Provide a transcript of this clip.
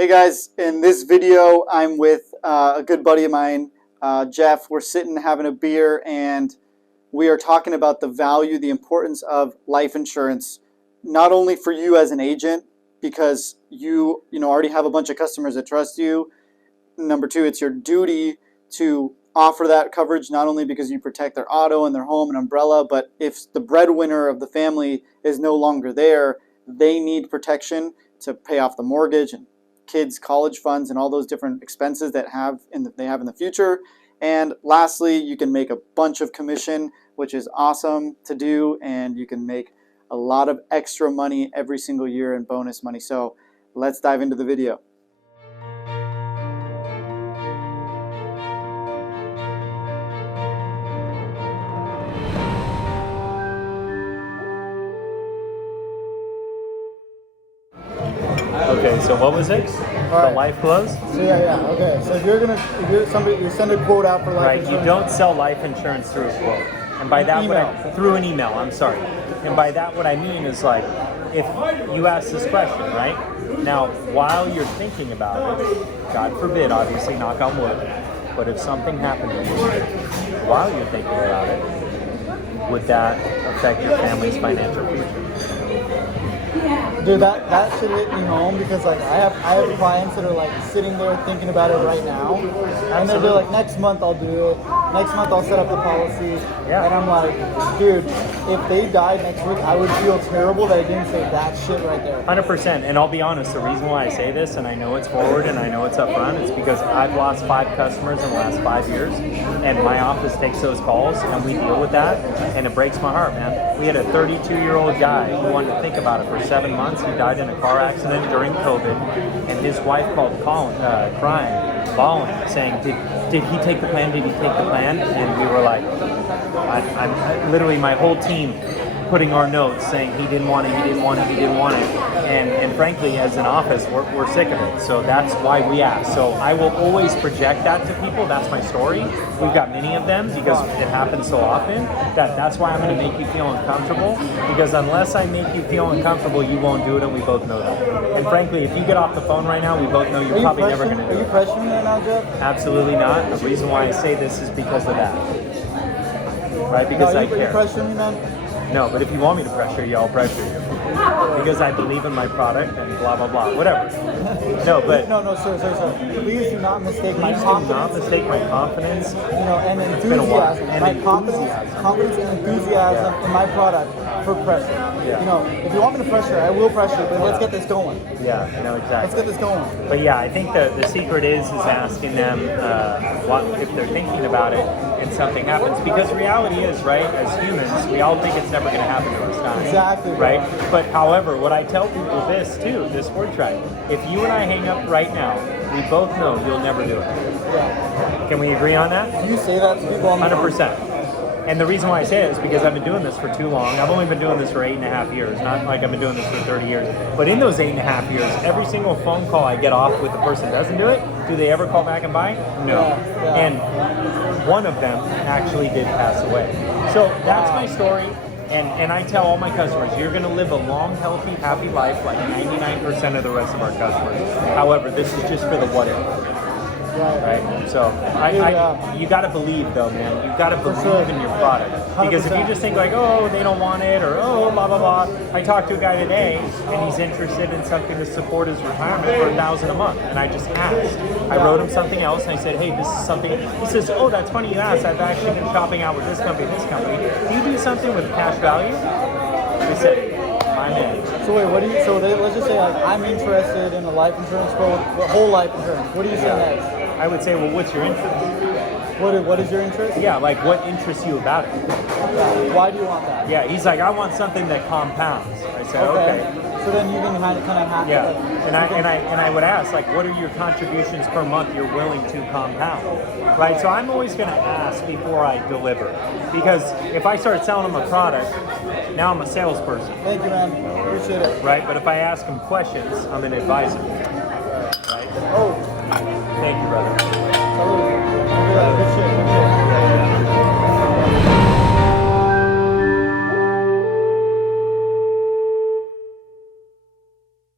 Hey guys, in this video I'm with a good buddy of mine, Jeff. We're sitting having a beer and we are talking about the value, the importance of life insurance, not only for you as an agent because you already have a bunch of customers that trust you. Number two, it's your duty to offer that coverage not only because you protect their auto and their home and umbrella, but if the breadwinner of the family is no longer there, they need protection to pay off the mortgage and kids' college funds and all those different expenses that they have in the future. And lastly, you can make a bunch of commission, which is awesome to do, and you can make a lot of extra money every single year in bonus money. So let's dive into the video. Okay, so what was it? Right. The life close? So okay. So if you send a quote out for life Right, insurance. you don't sell life insurance through a quote. And by that, through an email, I'm sorry. And by that, what I mean is like, if you ask this question, right? Now, while you're thinking about it, God forbid, obviously, knock on wood, but if something happened to you while you're thinking about it, would that affect your family's financial future? Dude, that should hit me home because like I have clients that are like sitting there thinking about it right now, and they're like, next month I'll do it. Next month I'll set up the policy. Yeah. And I'm like, dude, if they died next week, I would feel terrible that I didn't say that shit right there. 100%. And I'll be honest, the reason why I say this, and I know it's forward and I know it's up front, is because I've lost 5 customers in the last 5 years, and my office takes those calls and we deal with that, and it breaks my heart, man. We had a 32-year-old guy who wanted to think about it for 7 months. He died in a car accident during COVID, and his wife called crying, bawling, saying, did he take the plan? Did he take the plan? And we were like, I'm literally my whole team putting our notes saying he didn't want it, he didn't want it, he didn't want it. And frankly, as an office, we're sick of it. So that's why we ask. So I will always project that to people. That's my story. We've got many of them because it happens so often that's why I'm going to make you feel uncomfortable, because unless I make you feel uncomfortable, you won't do it, and we both know that. And frankly, if you get off the phone right now, we both know you're probably never going to do it. Are you pressuring me right now, Jeff? Absolutely not. The reason why I say this is because of that. Right? Because I care. Are you pressuring me, man? No, but if you want me to pressure you, I'll pressure you. Because I believe in my product and blah, blah, blah. Whatever. No, but... No, sir. Please do not mistake my confidence. Do not mistake my confidence. And enthusiasm. Confidence and enthusiasm in my product for pressure. Yeah. If you want me to pressure, I will pressure, but let's get this going. Yeah, I know exactly. Let's get this going. But yeah, I think the secret is asking them what if they're thinking about it and something happens. Because reality is, right, as humans, we all think it's never going to happen to us. Exactly. Right? But however, what I tell people this word track, if you and I hang up right now, we both know you'll never do it. Yeah. Can we agree on that? You say that to people on the 100%. And the reason why I say it is because I've been doing this for too long. I've only been doing this for 8.5 years, not like I've been doing this for 30 years. But in those 8.5 years, every single phone call I get off with the person that doesn't do it, do they ever call back and buy? No. Yeah. And one of them actually did pass away. So that's my story. And I tell all my customers, you're going to live a long, healthy, happy life like 99% of the rest of our customers. However, this is just for the what if. Right? So you got to believe though, man. You got to believe in your product. Because if you just think like, oh, they don't want it, or oh, blah blah blah. I talked to a guy today, and he's interested in something to support his retirement for $1,000 a month. And I just asked. I wrote him something else, and I said, hey, this is something. He says, oh, that's funny you asked. I've actually been shopping out with this company, this company. Do you do something with cash value? I said, my man. So wait, what do you? So let's just say like, I'm interested in a life insurance quote, whole life insurance. What do you say next? I would say, well, what's your interest? What is your interest? Yeah, like what interests you about it? Yeah. Why do you want that? Yeah, he's like, I want something that compounds. I said, okay. So then you can kind of have yeah. And I would ask, like, what are your contributions per month you're willing to compound? Right? So I'm always going to ask before I deliver. Because if I start selling them a product, now I'm a salesperson. Thank you, man. Appreciate it. Right? But if I ask them questions, I'm an advisor. Right? Oh. Thank you, brother. Salute. Appreciate it.